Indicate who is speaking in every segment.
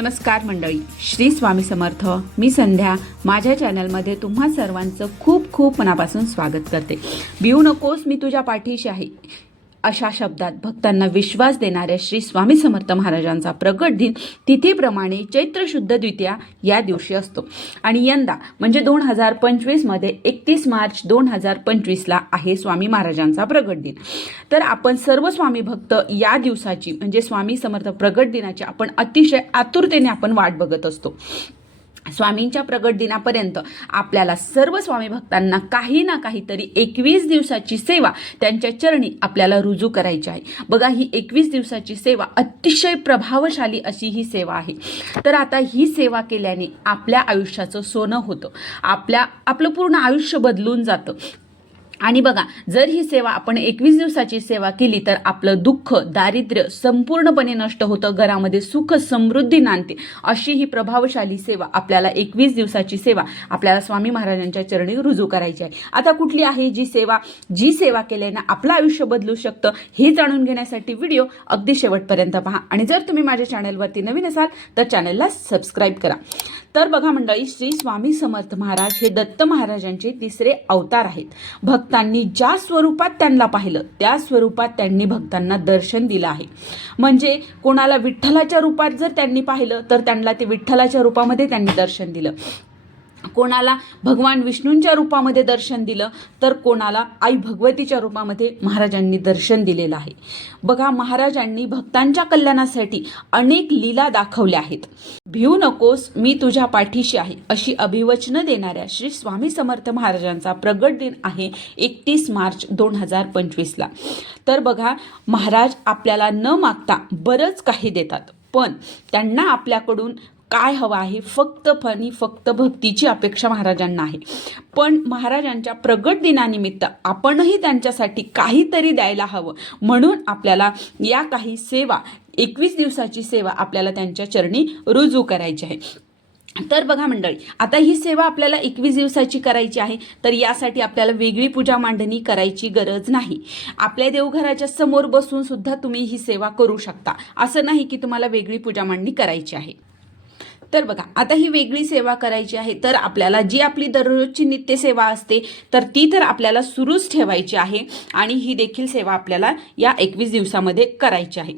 Speaker 1: नमस्कार मंडळी. श्री स्वामी समर्थ. मी संध्या. माझ्या चॅनलमध्ये तुम्हा सर्वांचं खूप खूप मनापासून स्वागत करते. भिऊ नकोस मी तुझ्या पाठीशी आहे. अशा शब्दात भक्तांना विश्वास देणाऱ्या श्री स्वामी समर्थ महाराजांचा प्रगट दिन तिथीप्रमाणे चैत्र शुद्ध द्वितीया या दिवशी असतो. आणि यंदा म्हणजे दोन हजार पंचवीसमध्ये एकतीस मार्च दोन हजार पंचवीसला आहे स्वामी महाराजांचा प्रगट दिन. तर आपण सर्व स्वामी भक्त या दिवसाची म्हणजे स्वामी समर्थ प्रगट दिनाची आपण अतिशय आतुरतेने आपण वाट बघत असतो. स्वामींच्या प्रगट दिनापर्यंत आपल्याला सर्व स्वामी भक्तांना काही ना काहीतरी एकवीस दिवसाची सेवा त्यांच्या चरणी आपल्याला रुजू करायची आहे. बघा ही एकवीस दिवसाची सेवा अतिशय प्रभावशाली अशी ही सेवा आहे. तर आता ही सेवा केल्याने आपल्या आयुष्याचं सोनं होतं. आपल्या आपलं पूर्ण आयुष्य बदलून जातं. आणि बघा जर ही सेवा आपण एकवीस दिवसाची सेवा केली तर आपलं दुःख दारिद्र्य संपूर्णपणे नष्ट होतं घरामध्ये सुख समृद्धी नांदते. अशी ही प्रभावशाली सेवा आपल्याला एकवीस दिवसाची सेवा आपल्याला स्वामी महाराजांच्या चरणी रुजू करायची आहे. आता कुठली आहे जी सेवा? जी सेवा केल्यानं आपलं आयुष्य बदलू शकतं हे जाणून घेण्यासाठी व्हिडिओ अगदी शेवटपर्यंत पहा. आणि जर तुम्ही माझ्या चॅनलवरती नवीन असाल तर चॅनलला सबस्क्राईब करा. तर बघा मंडळी श्री स्वामी समर्थ महाराज हे दत्त महाराजांचे तिसरे अवतार आहेत. भक्तांनी ज्या स्वरूपात त्यांना पाहिलं त्या स्वरूपात त्यांनी भक्तांना दर्शन दिलं आहे. म्हणजे कोणाला विठ्ठलाच्या रूपात जर त्यांनी पाहिलं तर त्यांना ते विठ्ठलाच्या रूपामध्ये त्यांनी दर्शन दिलं. कोणाला भगवान विष्णूंच्या रूपामध्ये दर्शन दिलं तर कोणाला आई भगवतीच्या रूपामध्ये महाराजांनी दर्शन दिलेलं आहे. बघा महाराजांनी भक्तांच्या कल्याणासाठी अनेक लीला दाखवल्या आहेत. भिऊ नकोस मी तुझ्या पाठीशी आहे अशी अभिवचनं देणाऱ्या श्री स्वामी समर्थ महाराजांचा प्रगट दिन आहे एकतीस मार्च दोन हजार पंचवीसला. तर बघा महाराज आपल्याला न मागता बरंच काही देतात पण त्यांना आपल्याकडून काय हवं आहे? फक्त आणि फक्त भक्तीची अपेक्षा महाराजांना आहे. पण महाराजांच्या प्रगट दिनानिमित्त आपणही त्यांच्यासाठी काहीतरी द्यायला हवं. म्हणून आपल्याला या काही सेवा एकवीस दिवसाची सेवा आपल्याला त्यांच्या चरणी रुजू करायची आहे. तर बघा मंडळी आता ही सेवा आपल्याला एकवीस दिवसाची करायची आहे तर यासाठी आपल्याला वेगळी पूजा मांडणी करायची गरज नाही. आपल्या देवघराच्या समोर बसून सुद्धा तुम्ही ही सेवा करू शकता. असं नाही की तुम्हाला वेगळी पूजा मांडणी करायची आहे. तर बघा आता ही वेगळी सेवा करायची आहे तर आपल्याला जी आपली दररोजची नित्यसेवा असते तर ती तर आपल्याला सुरूच ठेवायची आहे आणि ही देखील सेवा आपल्याला या एकवीस दिवसामध्ये करायची आहे.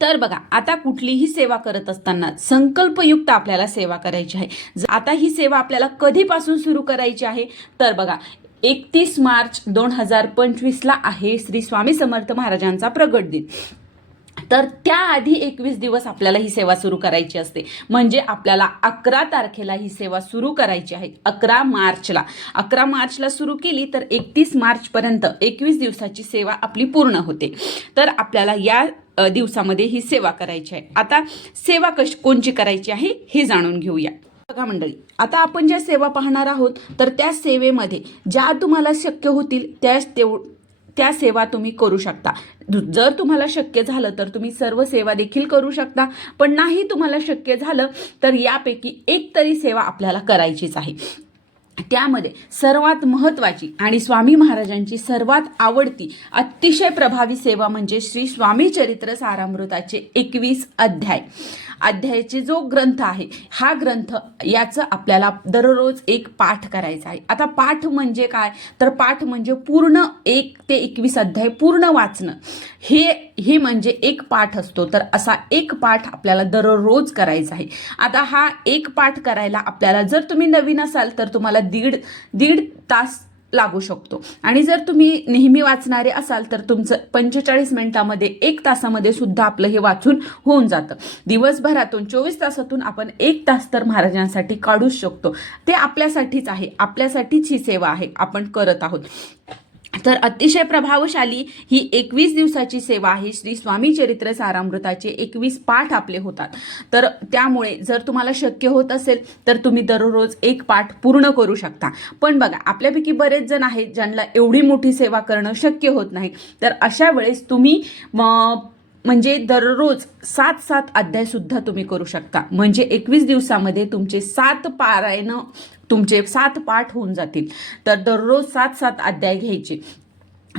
Speaker 1: तर बघा आता कुठलीही सेवा करत असताना संकल्पयुक्त आपल्याला सेवा करायची आहे. आता ही सेवा आपल्याला कधीपासून सुरू करायची आहे? तर बघा एकतीस मार्च दोन हजार पंचवीसला आहे श्री स्वामी समर्थ महाराजांचा प्रगट दिन. तर त्याआधी एकवीस दिवस आपल्याला ही सेवा सुरू करायची असते. म्हणजे आपल्याला अकरा तारखेला ही सेवा सुरू करायची आहे. अकरा मार्चला. अकरा मार्चला सुरू केली तर एकतीस मार्चपर्यंत एकवीस दिवसाची सेवा आपली पूर्ण होते. तर आपल्याला या दिवसामध्ये ही सेवा करायची आहे. आता सेवा कश कोणची करायची आहे हे जाणून घेऊया. बघा मंडळी आता आपण ज्या सेवा पाहणार आहोत तर त्या सेवेमध्ये ज्या तुम्हाला शक्य होतील त्या तेव त्या सेवा तुम्ही करू शकता. जर तुम्हाला शक्य झालं तर तुम्ही सर्व सेवा देखील करू शकता. पण नाही तुम्हाला शक्य झालं तर यापैकी एक तरी सेवा आपल्याला करायचीच आहे. त्यामध्ये सर्वात महत्त्वाची आणि स्वामी महाराजांची सर्वात आवडती अतिशय प्रभावी सेवा म्हणजे श्री स्वामी चरित्र सारामृताचे एकवीस अध्याय. अध्यायाचे जो ग्रंथ आहे हा ग्रंथ याचं आपल्याला दररोज एक पाठ करायचा आहे. आता पाठ म्हणजे काय? तर पाठ म्हणजे पूर्ण एक ते एकवीस अध्याय पूर्ण वाचणं. हे हे म्हणजे एक पाठ असतो. तर असा एक पाठ आपल्याला दररोज करायचा आहे. आता हा एक पाठ करायला आपल्याला जर तुम्ही नवीन असाल तर तुम्हाला दीड दीड तास लागू शकतो. आणि जर तुम्ही नेहमी वाचणारे असाल तर तुमचं पंचेचाळीस मिनिटामध्ये एक तासामध्ये सुद्धा आपलं हे वाचून होऊन जातं. दिवसभरातून चोवीस तासातून आपण एक तास तर महाराजांसाठी काढूच शकतो. ते आपल्यासाठीच आहे. आपल्यासाठीच ही सेवा आहे. आपण करत आहोत. तर अतिशय प्रभावशाली ही एकवीस दिवसाची सेवा आहे. श्री स्वामी चरित्र सारामृताचे एकवीस पाठ आपले होतात. तर त्यामुळे जर तुम्हाला शक्य होत असेल तर तुम्ही दररोज एक पाठ पूर्ण करू शकता. पण बघा आपल्यापैकी बरेच जण आहेत ज्यांना एवढी मोठी सेवा करणं शक्य होत नाही. तर अशा वेळेस तुम्ही म्हणजे दररोज सात सात अध्याय सुद्धा तुम्ही करू शकता. म्हणजे एकवीस दिवसामध्ये तुमचे सात पारायणं तुमचे सात पाठ होऊन जातील. तर दररोज सात सात अध्याय घ्यायचे.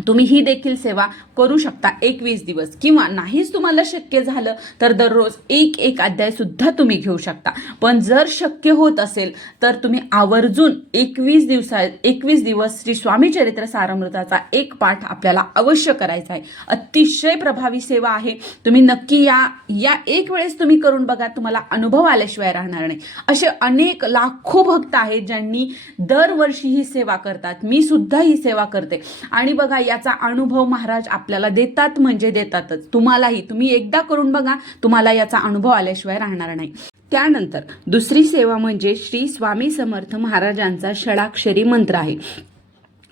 Speaker 1: तुम्ही ही देखील सेवा करू शकता एकवीस दिवस. किंवा नाहीच तुम्हाला शक्य झालं तर दररोज एक एक अध्याय सुद्धा तुम्ही घेऊ शकता. पण जर शक्य होत असेल तर तुम्ही आवर्जून एकवीस दिवसा एकवीस दिवस श्री स्वामी चरित्र सारमृताचा एक पाठ आपल्याला अवश्य करायचा आहे. अतिशय प्रभावी सेवा आहे. तुम्ही नक्की या या एक वेळेस तुम्ही करून बघा तुम्हाला अनुभव आल्याशिवाय राहणार नाही. असे अनेक लाखो भक्त आहेत ज्यांनी दरवर्षी ही सेवा करतात. मी सुद्धा ही सेवा करते. आणि बघा याचा अनुभव महाराज आपल्याला देतात म्हणजे देतातच. तुम्हालाही तुम्ही एकदा करून बघा तुम्हाला याचा अनुभव आल्याशिवाय राहणार नाही. त्यानंतर दुसरी सेवा म्हणजे श्री स्वामी समर्थ महाराजांचा षडाक्षरी मंत्र आहे.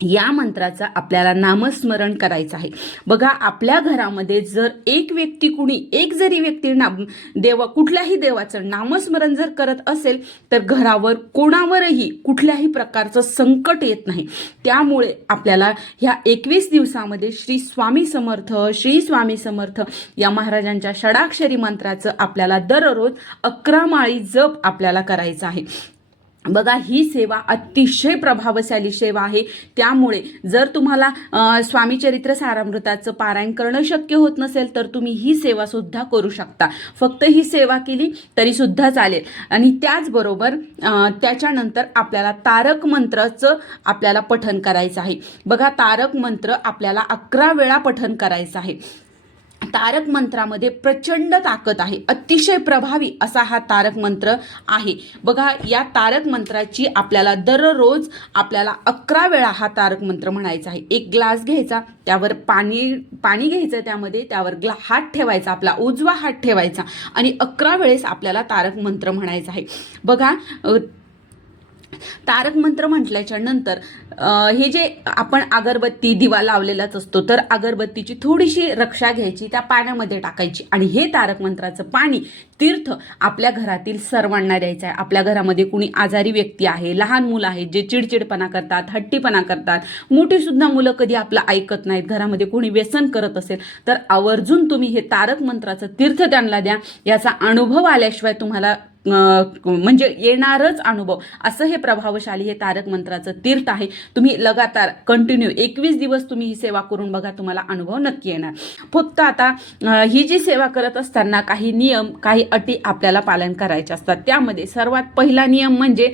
Speaker 1: या मंत्राचं आपल्याला नामस्मरण करायचं आहे. बघा आपल्या घरामध्ये जर एक व्यक्ती कुणी एक जरी व्यक्ती नाम देवा कुठल्याही देवाचं नामस्मरण जर करत असेल तर घरावर कोणावरही कुठल्याही प्रकारचं संकट येत नाही. त्यामुळे आपल्याला ह्या एकवीस दिवसामध्ये श्री स्वामी समर्थ श्री स्वामी समर्थ या महाराजांच्या षडाक्षरी मंत्राचं आपल्याला दररोज अकरा माळी जप आपल्याला करायचं आहे. बघा ही सेवा अतिशय प्रभावशाली सेवा आहे. त्यामुळे जर तुम्हाला स्वामी चरित्र सारामृताचं पारायण करणं शक्य होत नसेल तर तुम्ही ही सेवा सुद्धा करू शकता. फक्त ही सेवा केली तरी सुद्धा चालेल. आणि त्याचबरोबर त्याच्यानंतर आपल्याला तारक मंत्राचं आपल्याला पठन करायचं आहे. बघा तारक मंत्र आपल्याला अकरा वेळा पठन करायचं आहे. तारक मंत्रामध्ये प्रचंड ताकद आहे. अतिशय प्रभावी असा हा तारक मंत्र आहे. बघा या तारक मंत्राची आपल्याला दररोज आपल्याला अकरा वेळा हा तारक मंत्र म्हणायचा आहे. एक ग्लास घ्यायचा त्यावर पाणी पाणी घ्यायचं त्यामध्ये त्यावर ग्ला हात ठेवायचा आपला उजवा हात ठेवायचा आणि अकरा वेळेस आपल्याला तारक मंत्र म्हणायचा आहे. बघा तारक मंत्र म्हटल्याच्या नंतर हे जे आपण अगरबत्ती दिवा लावलेलाच असतो तर अगरबत्तीची थोडीशी रक्षा घ्यायची त्या पाण्यामध्ये टाकायची आणि हे तारक मंत्राचं पाणी तीर्थ आपल्या घरातील सर्वांना द्यायचं आहे. आपल्या घरामध्ये कुणी आजारी व्यक्ती आहे लहान मुलं आहेत जे चिडचिडपणा करतात हट्टीपणा करतात मोठीसुद्धा मुलं कधी आपलं ऐकत नाहीत घरामध्ये कोणी व्यसन करत असेल तर आवर्जून तुम्ही हे तारक मंत्राचं तीर्थ त्यांना द्या. याचा अनुभव आल्याशिवाय तुम्हाला म्हणजे येणारच अनुभव. असं हे प्रभावशाली हे तारक मंत्राचं तीर्थ आहे. तुम्ही लगातार कंटिन्यू एकवीस दिवस तुम्ही ही सेवा करून बघा तुम्हाला अनुभव नक्की येणार. फक्त आता ही जी सेवा करत असताना काही नियम काही अटी आपल्याला पालन करायचे असतात. त्यामध्ये सर्वात पहिला नियम म्हणजे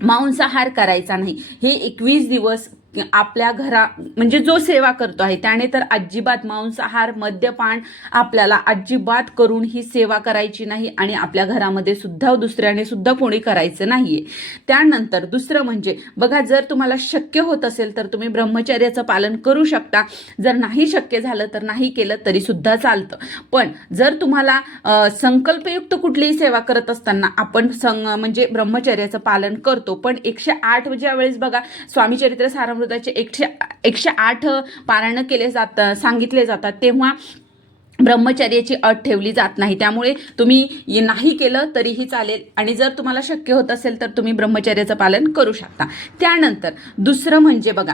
Speaker 1: मांसाहार करायचा नाही. हे एकवीस दिवस आपल्या घरा म्हणजे जो सेवा करतो आहे त्याने तर अजिबात मांसाहार मद्यपान आपल्याला अजिबात करून ही सेवा करायची नाही आणि आपल्या घरामध्ये सुद्धा दुसऱ्याने सुद्धा कोणी करायचं नाहीये. त्यानंतर दुसरं म्हणजे बघा जर तुम्हाला शक्य होत असेल तर तुम्ही ब्रह्मचर्याचं पालन करू शकता. जर नाही शक्य झालं तर नाही केलं तरी सुद्धा चालतं. पण जर तुम्हाला संकल्पयुक्त कुठलीही सेवा करत असताना आपण सं म्हणजे ब्रह्मचर्याचं पालन करतो. पण एकशे आठ ज्या वेळेस बघा स्वामीचरित्र सारामृत सारामृताचे एकशे एकशे आठ पारायण केले जातात सांगितले जातात. तेव्हा ब्रह्मचर्याची अट ठेवली जात नाही. त्यामुळे तुम्ही नाही केलं तरीही चालेल. आणि जर तुम्हाला शक्य होत असेल तर तुम्ही ब्रह्मचर्याचं पालन करू शकता. त्यानंतर दुसरं म्हणजे बघा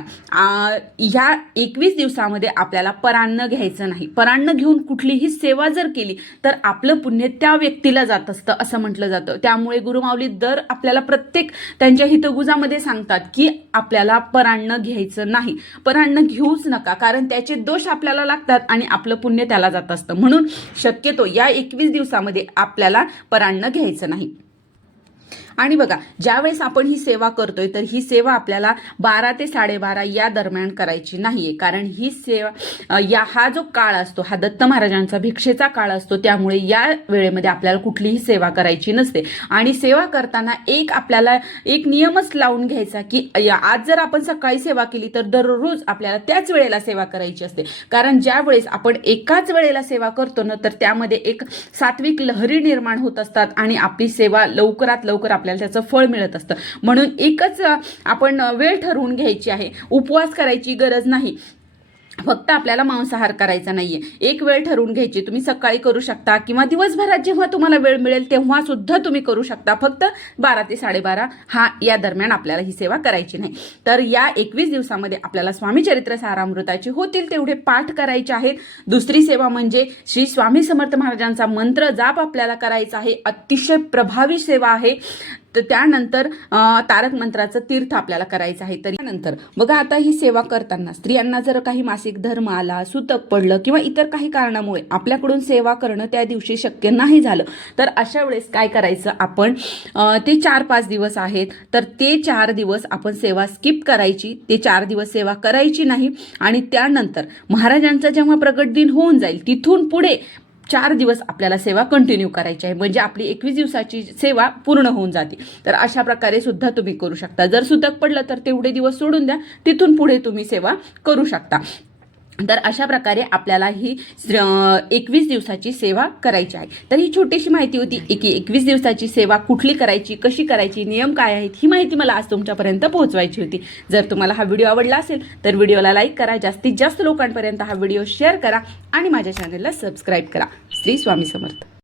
Speaker 1: ह्या एकवीस दिवसामध्ये आपल्याला परान्न घ्यायचं नाही. परान्न घेऊन कुठलीही सेवा जर केली तर आपलं पुण्य त्या व्यक्तीला जात असतं असं म्हटलं जातं. त्यामुळे गुरुमाऊली दर आपल्याला प्रत्येक त्यांच्या हितगुजामध्ये सांगतात की आपल्याला परान्न घ्यायचं नाही. परान्न घेऊच नका कारण त्याचे दोष आपल्याला लागतात आणि आपलं पुण्य त्याला जात असतं. म्हणून शक्यतो या एकवीस दिवसामध्ये आपल्याला परान्न घ्यायचं नाही. आणि बघा ज्यावेळेस आपण ही सेवा करतोय तर ही सेवा आपल्याला बारा ते साडेबारा या दरम्यान करायची नाहीये. कारण ही सेवा या हा जो काळ असतो हा दत्त महाराजांचा भिक्षेचा काळ असतो त्यामुळे या वेळेमध्ये आपल्याला कुठलीही सेवा करायची नसते. आणि सेवा करताना एक आपल्याला एक नियमच लावून घ्यायचा की या- आज जर आपण सकाळी सेवा केली तर दररोज आपल्याला त्याच वेळेला सेवा करायची असते. कारण ज्या वेळेस आपण एकाच वेळेला सेवा करतो ना तर त्यामध्ये एक सात्विक लहरी निर्माण होत असतात आणि आपली सेवा लवकरात लवकर आपल्याला त्याचं फळ मिळत असतं. म्हणून एकच आपण वेळ ठरवून घ्यायची आहे. उपवास करायची गरज नाही. फक्त आपल्याला मांसाहार करायचा नाहीये. एक वेळ ठरवून घ्यायची. तुम्ही सकाळी करू शकता किंवा दिवसभरात जेव्हा तुम्हाला वेळ मिळेल तेव्हा सुद्धा तुम्ही करू शकता. फक्त बारा ते साडेबारा हा या दरम्यान आपल्याला ही सेवा करायची नाही. तर या एकवीस दिवसामध्ये आपल्याला स्वामी चरित्र सारामृताचे होतील तेवढे पाठ करायचे आहेत. दुसरी सेवा म्हणजे श्री स्वामी समर्थ महाराजांचा मंत्र जाप आपल्याला करायचा आहे. अतिशय प्रभावी सेवा आहे. तर त्यानंतर तारक मंत्राचं तीर्थ आपल्याला करायचं आहे. तर त्यानंतर बघा आता ही सेवा करताना स्त्रियांना जर काही मासिक धर्म आला सुतक पडलं किंवा इतर काही कारणामुळे आपल्याकडून सेवा करणं त्या दिवशी शक्य नाही झालं तर अशा वेळेस काय करायचं आपण ते चार पाच दिवस आहेत तर ते चार दिवस आपण सेवा स्किप करायची ते चार दिवस सेवा करायची नाही आणि त्यानंतर महाराजांचा जेव्हा प्रगट दिन होऊन जाईल तिथून पुढे चार दिवस आपल्याला सेवा कंटिन्यू करायची आहे. म्हणजे आपली एकवीस दिवसाची सेवा पूर्ण होऊन जाते. तर अशा प्रकारे सुद्धा तुम्ही करू शकता. जर सुतक पडलं तर तेवढे दिवस सोडून द्या. तिथून पुढे तुम्ही सेवा करू शकता. तर अशा प्रकारे आपल्याला ही एकवीस दिवसाची सेवा करायची आहे. तर ही छोटीशी माहिती होती की एकवीस दिवसाची सेवा कुठली करायची कशी करायची नियम काय आहेत ही माहिती मला आज तुमच्यापर्यंत पोहोचवायची होती. जर तुम्हाला हा व्हिडिओ आवडला असेल तर व्हिडिओला लाईक करा जास्तीत जास्त लोकांपर्यंत हा व्हिडिओ शेअर करा आणि माझ्या चॅनलला सबस्क्राईब करा. श्री स्वामी समर्थ.